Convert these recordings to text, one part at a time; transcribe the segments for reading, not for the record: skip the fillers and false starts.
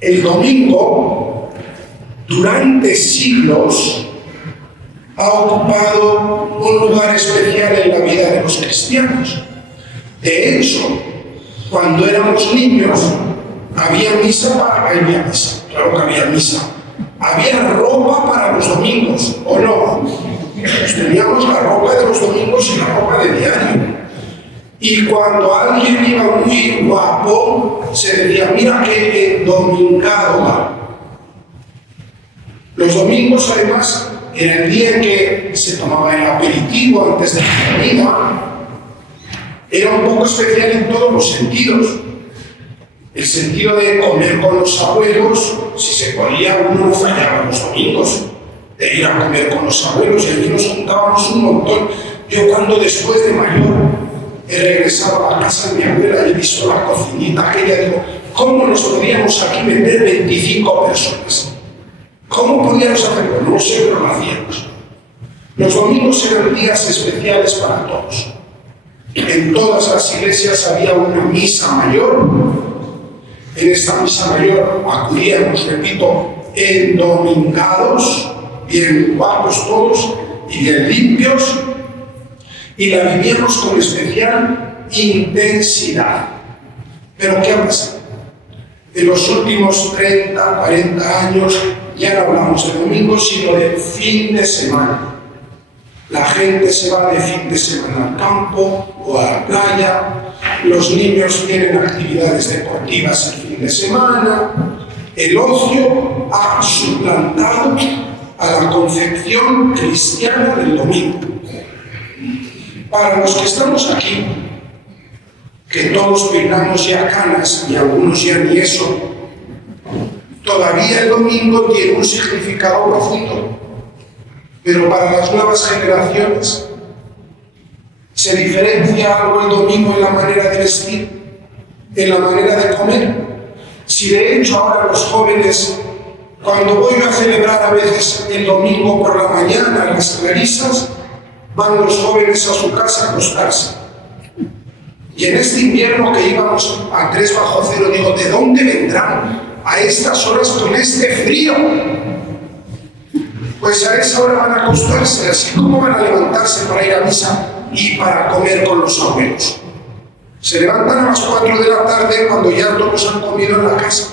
El domingo, durante siglos, ha ocupado un lugar especial en la vida de los cristianos. De hecho, cuando éramos niños, había misa, claro que había misa. Había ropa para los domingos, ¿o no? Pues teníamos la ropa de los domingos y la ropa de diario. Y cuando alguien iba muy guapo, se decía, mira qué domingado va. Los domingos, además, era el día en que se tomaba el aperitivo antes de la comida. Era un poco especial en todos los sentidos. El sentido de comer con los abuelos, si se podía, uno no fallaba los domingos, de ir a comer con los abuelos, y allí nos juntábamos un montón. Yo cuando después de mayor he regresado a la casa de mi abuela y he visto la cocinita aquella, digo, ¿cómo nos podíamos aquí meter 25 personas? ¿Cómo podíamos hacerlo? No sé, pero lo hacíamos. Los domingos eran días especiales para todos. En todas las iglesias había una misa mayor. En esta misa mayor acudíamos, repito, endomingados, bien guapos todos y bien limpios, y la vivíamos con especial intensidad. Pero ¿qué ha pasado? En los últimos 30, 40 años ya no hablamos de domingo, sino de fin de semana. La gente se va de fin de semana al campo o a la playa, los niños tienen actividades deportivas el fin de semana, el ocio ha suplantado a la concepción cristiana del domingo. Para los que estamos aquí, que todos peinamos ya canas y algunos ya ni eso, todavía el domingo tiene un significado profundo. Pero para las nuevas generaciones, ¿se diferencia algo el domingo en la manera de vestir, en la manera de comer? Si de hecho ahora los jóvenes, cuando voy a celebrar a veces el domingo por la mañana a las clarisas, van los jóvenes a su casa a acostarse. Y en este invierno que íbamos a 3 bajo cero, digo, ¿de dónde vendrán a estas horas con este frío? Pues a esa hora van a acostarse, así como van a levantarse para ir a misa y para comer con los abuelos. Se levantan a las 4 de la tarde cuando ya todos han comido en la casa.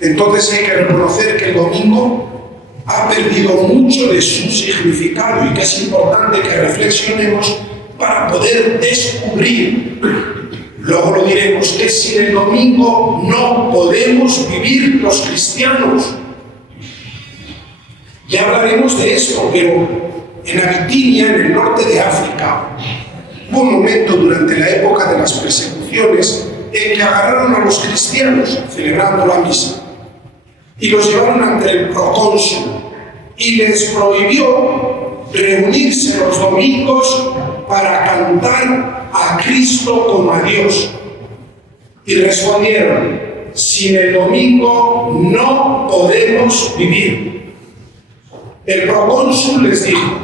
Entonces hay que reconocer que el domingo ha perdido mucho de su significado y que es importante que reflexionemos para poder descubrir. Luego lo diremos, que sin el domingo no podemos vivir los cristianos. Ya hablaremos de esto, pero en Abitinia, en el norte de África, hubo un momento durante la época de las persecuciones en que agarraron a los cristianos celebrando la misa y los llevaron ante el procónsul y les prohibió reunirse los domingos para cantar a Cristo como a Dios. Y respondieron, sin el domingo no podemos vivir. El procónsul les dijo,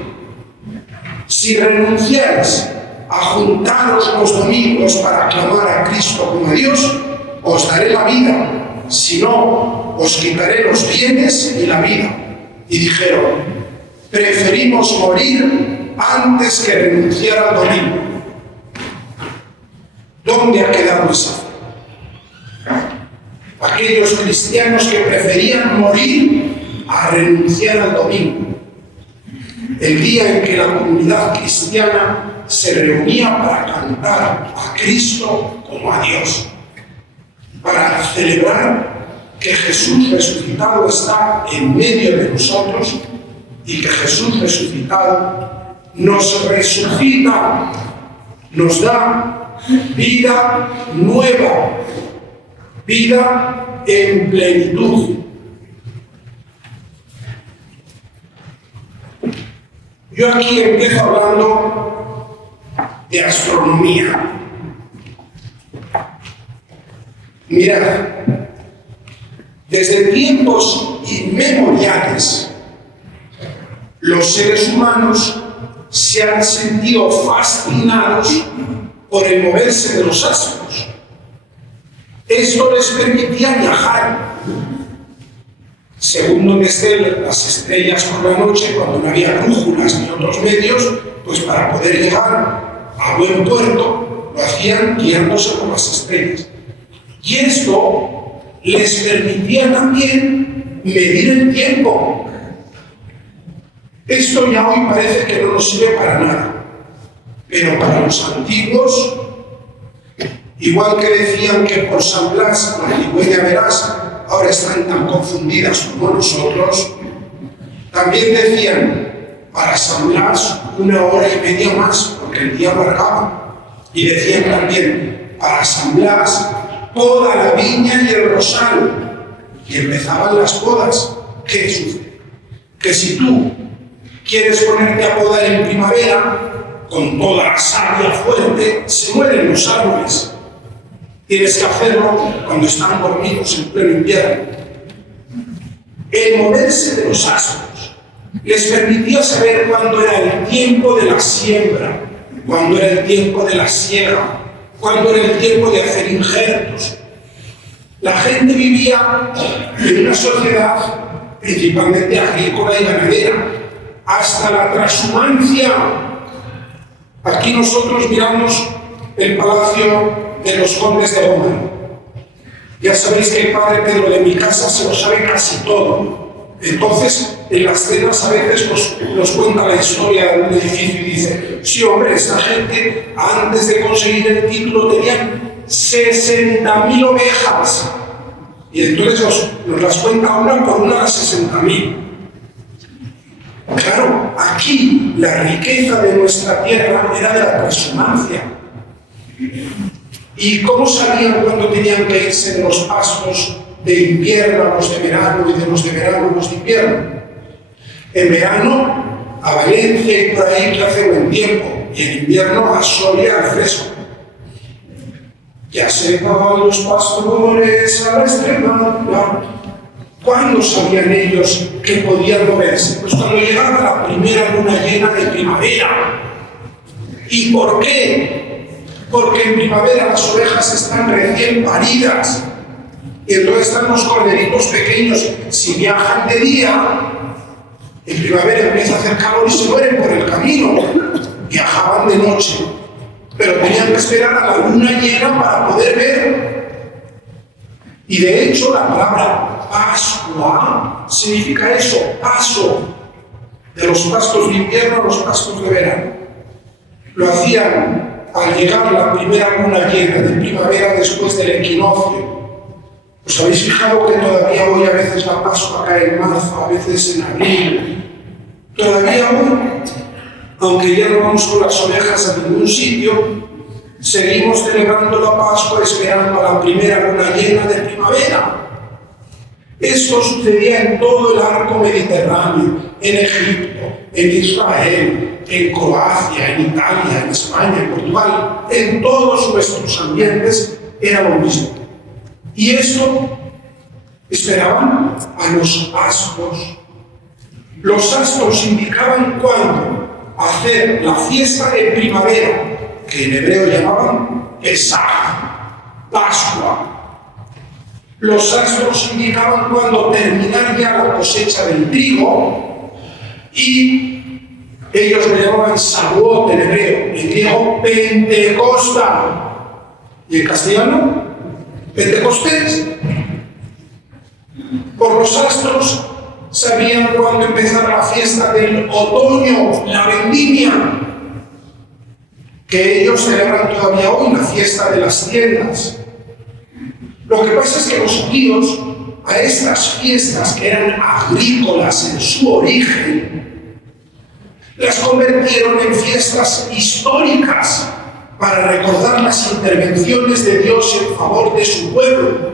si renunciáis a juntaros los domingos para aclamar a Cristo como a Dios, os daré la vida, si no, os quitaré los bienes y la vida. Y dijeron, preferimos morir antes que renunciar al domingo. ¿Dónde ha quedado esa fe? Aquellos cristianos que preferían morir a renunciar al domingo, el día en que la comunidad cristiana se reunía para cantar a Cristo como a Dios, para celebrar que Jesús resucitado está en medio de nosotros y que Jesús resucitado nos resucita, nos da vida nueva, vida en plenitud. Yo aquí empiezo hablando de astronomía. Mirad, desde tiempos inmemoriales, los seres humanos se han sentido fascinados por el moverse de los astros. Esto les permitía viajar, según donde estén las estrellas por la noche, cuando no había brújulas ni otros medios, pues para poder llegar a buen puerto, lo hacían guiándose por las estrellas. Y esto les permitía también medir el tiempo. Esto ya hoy parece que no nos sirve para nada, pero para los antiguos, igual que decían que por San Blas la cigüeña verás ahora están tan confundidas como nosotros, también decían para San Blas 1 hora y media más, porque el día alargaba. Y decían también para San Blas poda la viña y el rosal. Y empezaban las podas. ¿Qué sucede? Que si tú quieres ponerte a podar en primavera, con toda la savia fuerte, se mueren los árboles. Tienes que hacerlo cuando están dormidos en pleno invierno. El moverse de los astros les permitía saber cuándo era el tiempo de la siembra, cuándo era el tiempo de la siega, cuándo era el tiempo de hacer injertos. La gente vivía en una sociedad principalmente agrícola y ganadera, hasta la transhumancia. Aquí nosotros miramos el palacio de los condes de Gómez. Ya sabéis que el padre Pedro de mi casa se lo sabe casi todo. Entonces, en las cenas a veces nos cuenta la historia de un edificio y dice: sí, hombre, esta gente antes de conseguir el título tenían 60.000 ovejas. Y entonces nos las cuenta una por una las 60.000. Claro, aquí la riqueza de nuestra tierra era de la transhumancia. ¿Y cómo sabían cuándo tenían que irse de los pastos de invierno a los de verano y de los de verano a los de invierno? En verano a Valencia y por ahí que hace buen tiempo, y en invierno a sol y al fresco. Ya se van los pastores a la Extremadura. ¿Cuándo sabían ellos que podían moverse? Pues cuando llegaba la primera luna llena de primavera. ¿Y por qué? Porque en primavera las ovejas están recién paridas y entonces están los corderitos pequeños. Si viajan de día, en primavera empieza a hacer calor y se mueren por el camino. Viajaban de noche, pero tenían que esperar a la luna llena para poder ver. Y de hecho la palabra Pascua significa eso, paso de los pastos de invierno a los pastos de verano. Lo hacían al llegar la primera luna llena de primavera después del equinoccio. ¿Os habéis fijado que todavía hoy a veces la Pascua cae en marzo, a veces en abril? Todavía hoy, aunque ya no vamos con las ovejas a ningún sitio, seguimos celebrando la Pascua esperando a la primera luna llena de primavera. Esto sucedía en todo el arco mediterráneo, en Egipto, en Israel, en Croacia, en Italia, en España, en Portugal, en todos nuestros ambientes era lo mismo. Y esto esperaban a los astros. Los astros indicaban cuándo hacer la fiesta de primavera, que en hebreo llamaban Pesaj, Pascua. Los astros indicaban cuándo terminar ya la cosecha del trigo y ellos lo llamaban Shavuot en hebreo, en griego Pentecosta y en castellano Pentecostés. Por los astros sabían cuándo empezar la fiesta del otoño, la vendimia, que ellos celebran todavía hoy, la fiesta de las tiendas. Lo que pasa es que los judíos, a estas fiestas que eran agrícolas en su origen, las convirtieron en fiestas históricas para recordar las intervenciones de Dios en favor de su pueblo.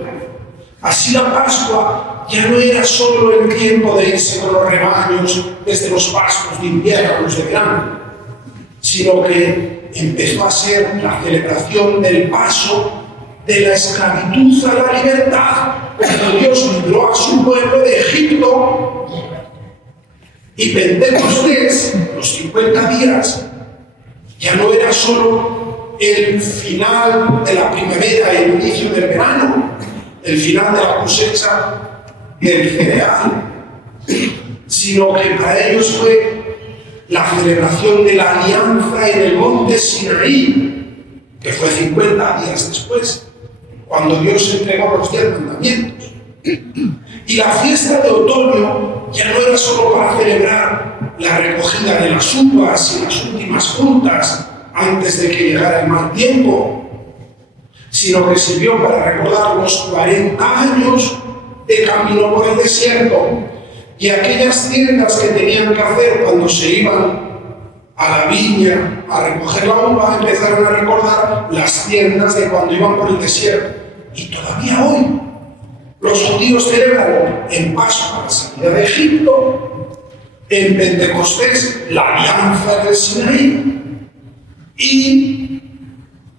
Así la Pascua ya no era solo el tiempo de irse con los rebaños desde los pastos de invierno a los de verano, sino que empezó a ser la celebración del paso de la esclavitud a la libertad, cuando Dios libró a su pueblo de Egipto. Y Pentecostés, los 50 días, ya no era solo el final de la primavera y el inicio del verano, el final de la cosecha del cereal, sino que para ellos fue la celebración de la alianza en el monte Sinaí, que fue 50 días después, cuando Dios entregó los 10 mandamientos. Y la fiesta de otoño ya no era solo para celebrar la recogida de las uvas y las últimas frutas antes de que llegara el mal tiempo, sino que sirvió para recordar los 40 años de camino por el desierto y aquellas tiendas que tenían que hacer cuando se iban a la viña a recoger la uva. Empezaron a recordar las tiendas de cuando iban por el desierto. Y todavía hoy los judíos celebran en Pascua la salida de Egipto, en Pentecostés la alianza del Sinaí y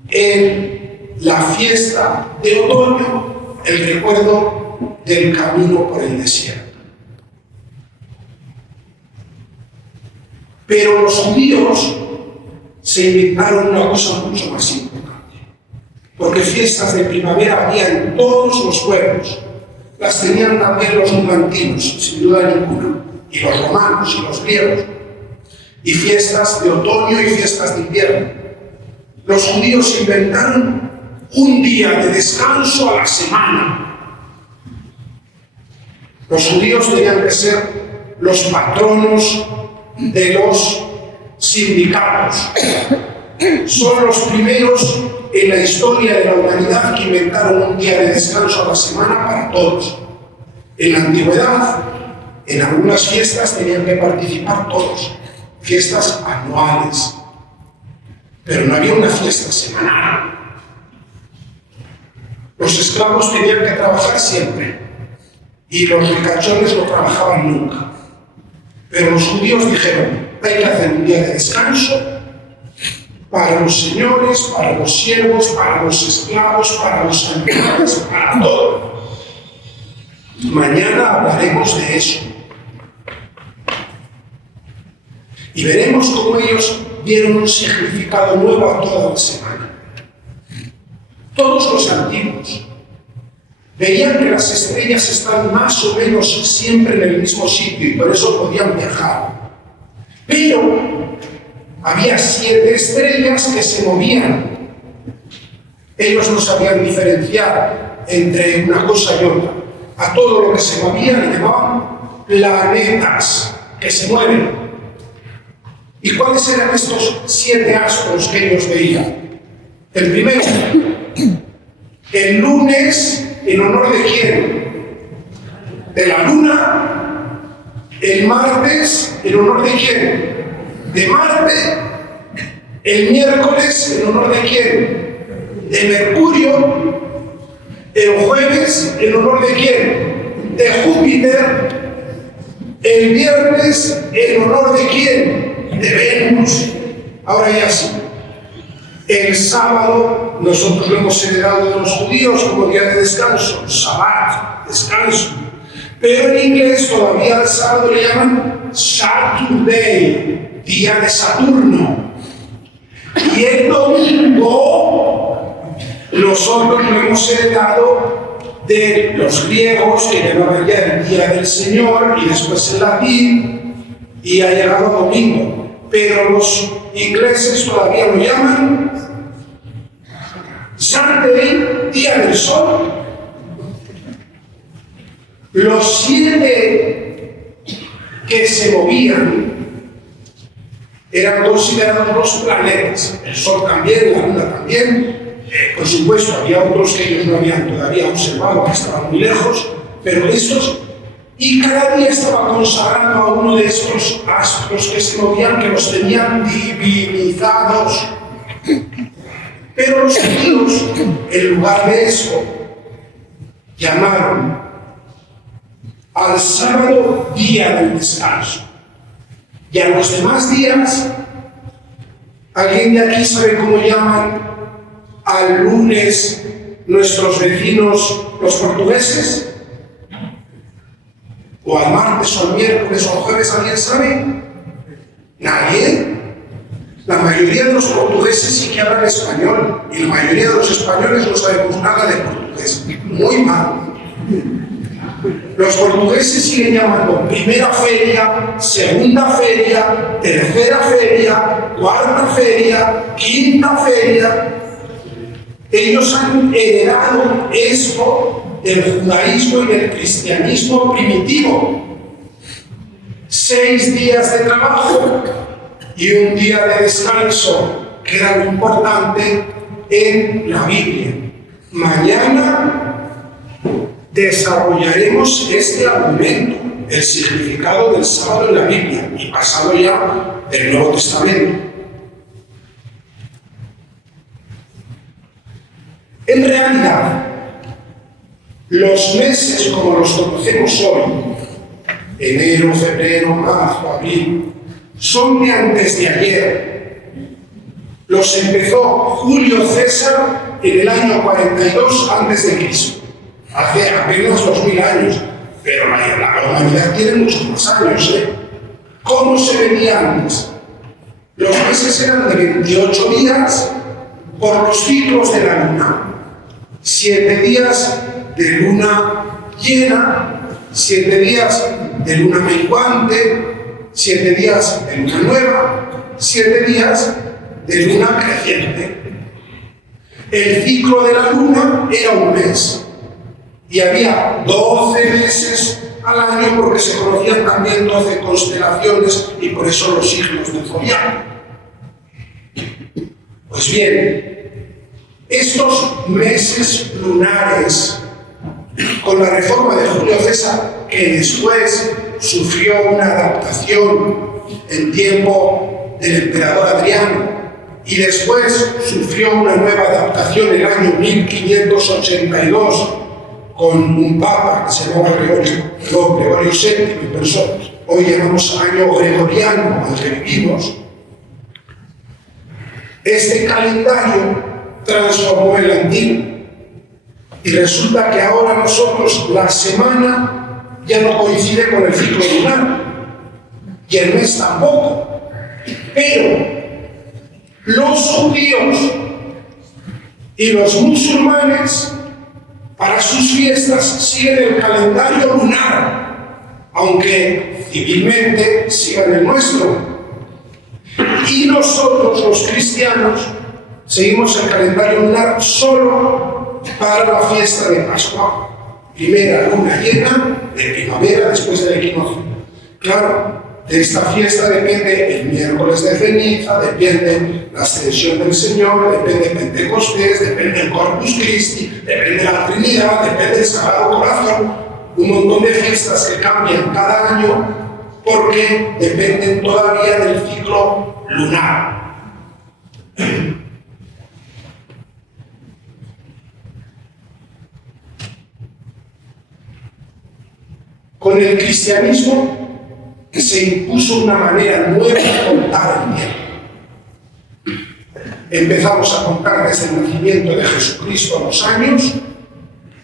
en la fiesta de otoño el recuerdo del camino por el desierto. Pero los judíos se inventaron una cosa mucho más importante, porque fiestas de primavera había en todos los pueblos. Las tenían también los numantinos, sin duda ninguna, y los romanos y los griegos, y fiestas de otoño y fiestas de invierno. Los judíos inventaron un día de descanso a la semana. Los judíos tenían que ser los patronos de los sindicatos. Son los primeros en la historia de la humanidad que inventaron un día de descanso a la semana para todos. En la antigüedad, en algunas fiestas tenían que participar todos, fiestas anuales, pero no había una fiesta semanal. Los esclavos tenían que trabajar siempre y los ricachones no trabajaban nunca. Pero los judíos dijeron, hay que hacer un día de descanso para los señores, para los siervos, para los esclavos, para los animales, para todo. Mañana hablaremos de eso. Y veremos cómo ellos dieron un significado nuevo a toda la semana. Todos los antiguos veían que las estrellas están más o menos siempre en el mismo sitio y por eso podían viajar. Pero había 7 estrellas que se movían. Ellos no sabían diferenciar entre una cosa y otra. A todo lo que se movía le llamaban planetas que se mueven. ¿Y cuáles eran estos 7 astros que ellos veían? El primero, el lunes, ¿en honor de quién? De la luna. El martes, ¿en honor de quién? De Marte. El miércoles, ¿en honor de quién? De Mercurio. El jueves, ¿en honor de quién? De Júpiter. El viernes, ¿en honor de quién? De Venus. Ahora ya sí. El sábado, nosotros lo hemos heredado de los judíos como día de descanso, Shabbat, descanso. Pero en inglés todavía al sábado le llaman Saturday, día de Saturno. Y el domingo, nosotros lo hemos heredado de los griegos, que llamaban ya el día del Señor, y después el latín, y ha llegado a domingo. Pero los ingleses todavía lo llaman Sunday, día del sol. Los 7 que se movían eran considerados los planetas. El sol también, la luna también. Por supuesto, había otros que ellos no habían todavía observado, que estaban muy lejos, pero estos. Y cada día estaba consagrando a uno de estos astros que se movían, que los tenían divinizados. Pero los judíos, en lugar de eso, llamaron al sábado día del descanso. Y a los demás días, ¿alguien de aquí sabe cómo llaman al lunes nuestros vecinos los portugueses? ¿O al martes, o al miércoles, o al jueves? ¿Alguien sabe? ¿Nadie? La mayoría de los portugueses sí que hablan español, y la mayoría de los españoles no sabemos nada de portugués. portugués. Muy mal. Los portugueses siguen llamando primera feria, segunda feria, tercera feria, cuarta feria, quinta feria. Ellos han heredado esto del judaísmo y del cristianismo primitivo. 6 días de trabajo y un día de descanso, que era lo importante en la Biblia. Mañana desarrollaremos este argumento, el significado del sábado en la Biblia, y pasado ya del Nuevo Testamento. En realidad, los meses como los conocemos hoy, enero, febrero, marzo, abril, son de antes de ayer. Los empezó Julio César en el año 42 a.C., hace apenas 2000 años, pero la humanidad tiene muchos más años. ¿Cómo se veía antes? Los meses eran de 28 días por los ciclos de la luna. 7 días de luna llena, 7 días de luna menguante, 7 días de luna nueva, 7 días de luna creciente. El ciclo de la luna era un mes y había 12 meses al año, porque se conocían también 12 constelaciones y por eso los signos del zodiaco. Pues bien, estos meses lunares, con la reforma de Julio César, que después sufrió una adaptación en tiempo del emperador Adriano, y después sufrió una nueva adaptación en el año 1582 con un papa que se llamaba Gregorio VII, y por eso hoy llamamos año gregoriano al que vivimos. Este calendario transformó el antiguo, y resulta que ahora nosotros la semana ya no coincide con el ciclo lunar y el mes tampoco, pero los judíos y los musulmanes para sus fiestas siguen el calendario lunar, aunque civilmente sigan el nuestro. Y nosotros, los cristianos, seguimos el calendario lunar solo para la fiesta de Pascua. Primera luna llena de primavera después del equinoccio. Claro, de esta fiesta depende el miércoles de ceniza, depende la ascensión del Señor, depende Pentecostés, depende el Corpus Christi, depende la Trinidad, depende el Sagrado Corazón. Un montón de fiestas que cambian cada año porque dependen todavía del ciclo lunar. Con el cristianismo se impuso una manera nueva de contar el tiempo. Empezamos a contar desde el nacimiento de Jesucristo a los años,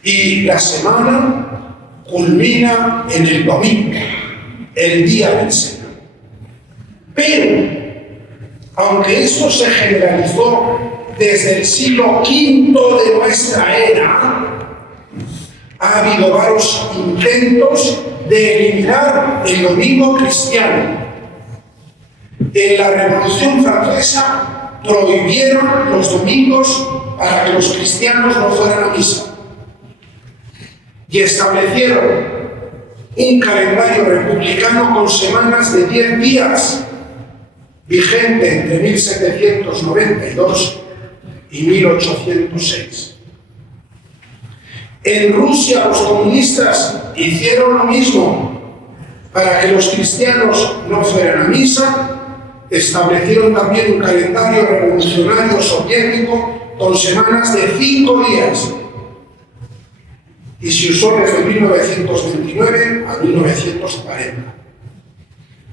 y la semana culmina en el domingo, el día del Señor. Pero, aunque esto se generalizó desde el siglo V de nuestra era, ha habido varios intentos de eliminar el domingo cristiano. En la Revolución Francesa prohibieron los domingos para que los cristianos no fueran a misa, y establecieron un calendario republicano con semanas de 10 días, vigente entre 1792 y 1806. En Rusia los comunistas hicieron lo mismo. Para que los cristianos no fueran a misa, establecieron también un calendario revolucionario soviético con semanas de 5 días, y se usó desde 1929 a 1940.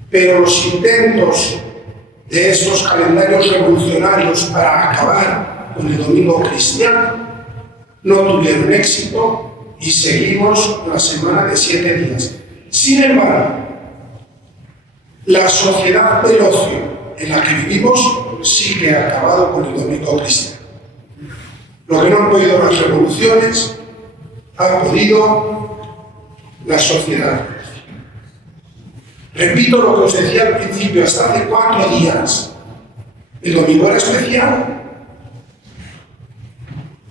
Pero los intentos de estos calendarios revolucionarios para acabar con el domingo cristiano no tuvieron éxito, y seguimos la semana de 7 días. Sin embargo, la sociedad del ocio en la que vivimos sí que ha acabado con el domingo cristiano. Lo que no han podido las revoluciones, ha podido la sociedad. Repito lo que os decía al principio, hasta hace 4 días. El domingo era especial.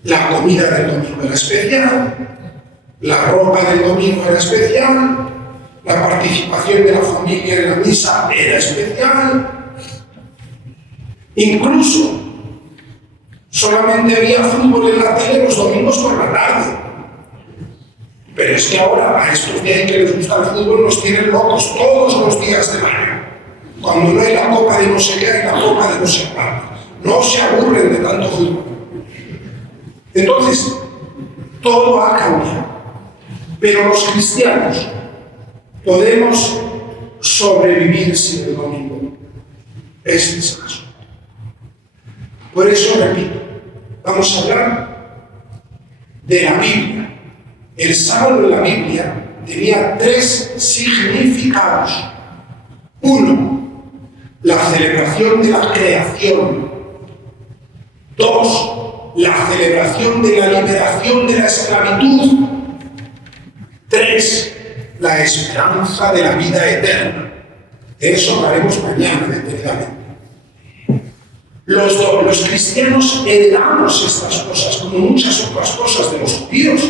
La comida del domingo era especial. La ropa del domingo era especial. La participación de la familia en la misa era especial. Incluso solamente había fútbol en la tele los domingos por la tarde. Pero es que ahora a estos de ahí que les gusta el fútbol nos tienen locos todos los días del año. Cuando no hay la copa de no sé qué, hay la copa de no sé cuál. No se aburren de tanto fútbol. Entonces, todo ha cambiado. Pero los cristianos podemos sobrevivir sin el domingo. Este es el caso. Por eso, repito, vamos a hablar de la Biblia. El sábado en la Biblia tenía 3 significados. 1, la celebración de la creación. 2, la celebración de la liberación de la esclavitud. 3, la esperanza de la vida eterna. De eso hablaremos mañana detenidamente. Los cristianos heredamos estas cosas, como muchas otras cosas de los judíos.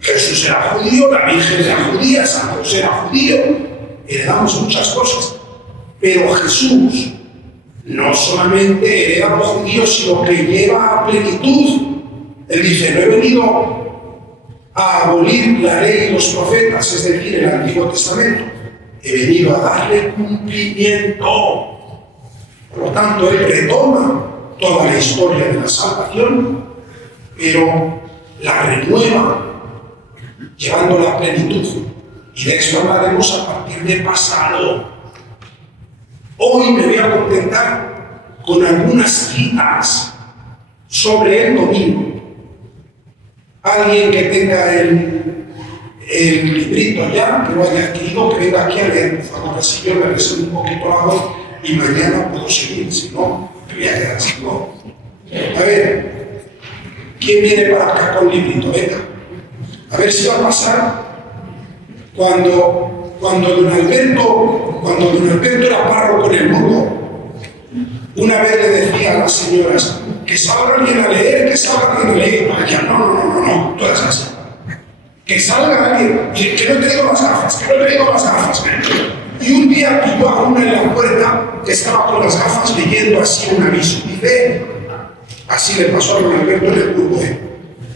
Jesús era judío, la Virgen era judía, San José era judío. Heredamos muchas cosas. Pero Jesús no solamente hereda a los judíos, sino que lleva a plenitud. Él dice, no he venido a abolir la ley y los profetas, es decir, el Antiguo Testamento. He venido a darle cumplimiento. Por lo tanto, él retoma toda la historia de la salvación, pero la renueva, llevándola a plenitud. Y de eso hablaremos a partir del pasado. Hoy me voy a contentar con algunas citas sobre el domingo. Alguien que tenga el librito ya, que lo haya adquirido, que venga aquí a leer, por favor, así yo le resumo un poquito la voz y mañana puedo seguir, si no, me voy a quedar así, ¿no? A ver, ¿quién viene para acá con librito? Venga. A ver si va a pasar cuando don Alberto era párroco en el mundo. Una vez le decía a las señoras que salga alguien a leer, que salga alguien a leer. No, todas así. Que salga alguien, que no traigo las gafas. Y un día pilló a una en la puerta que estaba con las gafas leyendo así un aviso. Dice, así le pasó a don Alberto en el grupo,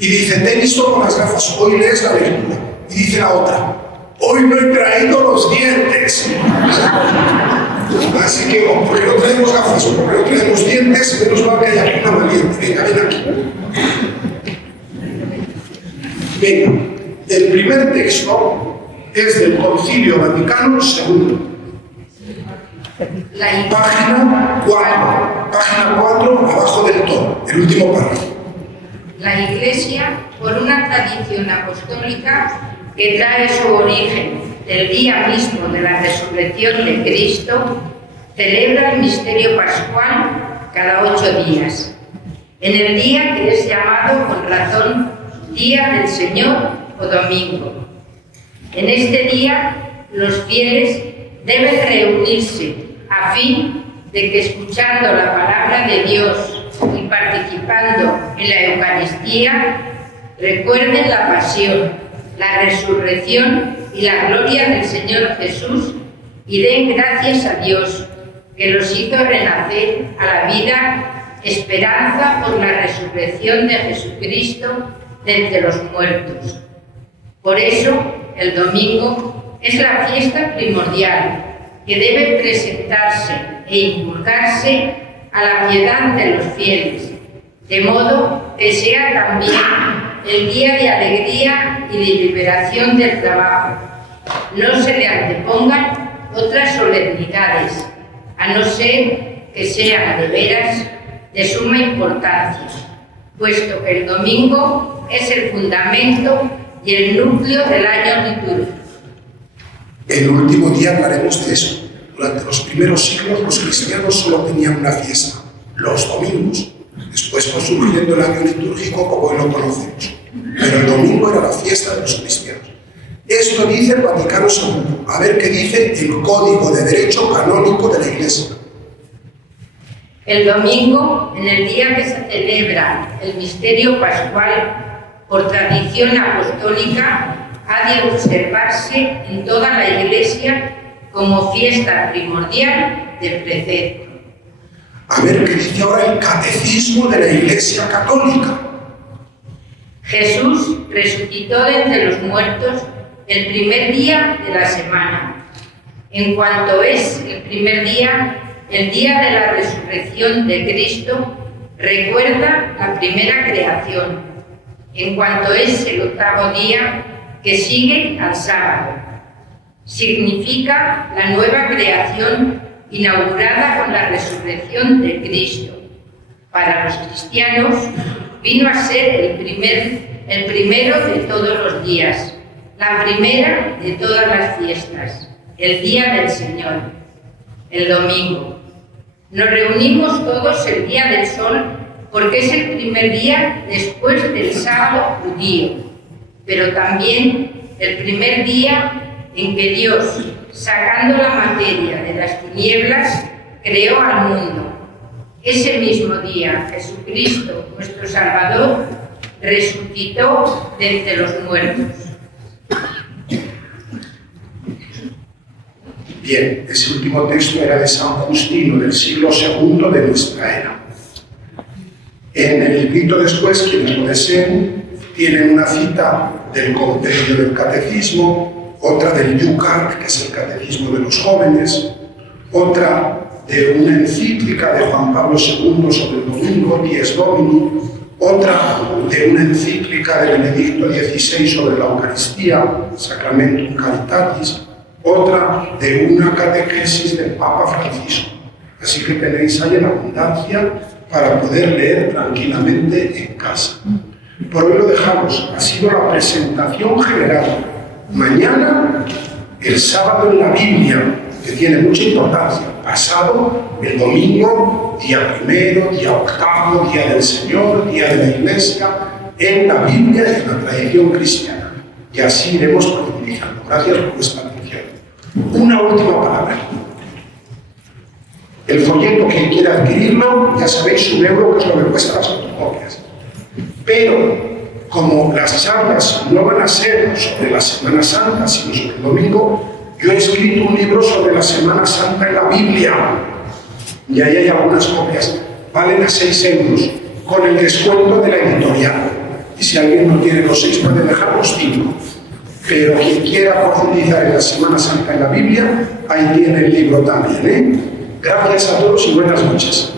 y dice, te he visto con las gafas, hoy lees la lectura. Y dice la otra, hoy no he traído los dientes. Así que, o porque no traemos gafas o porque no traemos dientes, menos mal que hay aquí una valiente. Venga, ven aquí. Venga, el primer texto es del Concilio Vaticano II. Página 4, abajo del todo, el último párrafo. La Iglesia, por una tradición apostólica que trae su origen del día mismo de la resurrección de Cristo, celebra el misterio pascual cada 8 días. En el día que es llamado con razón Día del Señor o Domingo. En este día, los fieles deben reunirse a fin de que, escuchando la palabra de Dios y participando en la Eucaristía, recuerden la pasión, la resurrección y la gloria del Señor Jesús y den gracias a Dios que los hizo renacer a la vida, esperanza por la resurrección de Jesucristo de entre los muertos. Por eso, el domingo es la fiesta primordial que debe presentarse e inculcarse a la piedad de los fieles, de modo que sea también el día de alegría y de liberación del trabajo. No se le antepongan otras solemnidades, a no ser que sean de veras de suma importancia, puesto que el domingo es el fundamento y el núcleo del año litúrgico. El último día hablaremos de eso. Durante los primeros siglos los cristianos solo tenían una fiesta, los domingos. Después fue surgiendo el año litúrgico como hoy lo conocemos. Pero el domingo era la fiesta de los cristianos. Esto dice el Vaticano II. A ver qué dice el Código de Derecho Canónico de la Iglesia. El domingo, en el día que se celebra el misterio pascual, por tradición apostólica, ha de observarse en toda la Iglesia como fiesta primordial del precepto. A ver qué dice ahora el Catecismo de la Iglesia Católica. Jesús resucitó de entre los muertos el primer día de la semana. En cuanto es el primer día, el día de la resurrección de Cristo, recuerda la primera creación. En cuanto es el octavo día, que sigue al sábado, significa la nueva creación inaugurada con la resurrección de Cristo. Para los cristianos vino a ser el primero de todos los días, la primera de todas las fiestas, el día del Señor, el domingo. Nos reunimos todos el día del sol porque es el primer día después del sábado judío, pero también el primer día en que Dios, sacando la materia de las tinieblas, creó al mundo. Ese mismo día, Jesucristo, nuestro Salvador, resucitó de entre los muertos. Bien, ese último texto era de San Justino, del siglo II de nuestra era. En el librito después, quienes lo deseen, tienen una cita del compendio del Catecismo, otra del Yucat, que es el Catecismo de los jóvenes, otra de una encíclica de Juan Pablo II sobre el domingo, Dies Domini, otra de una encíclica de Benedicto XVI sobre la Eucaristía, Sacramentum Caritatis, otra de una catequesis del Papa Francisco. Así que tenéis ahí en abundancia para poder leer tranquilamente en casa. Por hoy lo dejamos. Ha sido la presentación general. Mañana, el sábado en la Biblia, que tiene mucha importancia. Pasado, el domingo, día primero, día octavo, día del Señor, día de la Iglesia, en la Biblia y en la tradición cristiana. Y así iremos profundizando. Gracias por vuestra atención. Una última palabra. El folleto, quien quiera adquirirlo, ya sabéis, €1, que es lo que cuesta las fotocopias. Pero, como las charlas no van a ser sobre la Semana Santa, sino sobre el domingo, yo he escrito un libro sobre la Semana Santa en la Biblia. Y ahí hay algunas copias. Valen a €6, con el descuento de la editorial. Y si alguien no tiene los 6, puede dejar los 5. Pero quien quiera profundizar en la Semana Santa en la Biblia, ahí tiene el libro también, ¿eh? Gracias a todos y buenas noches.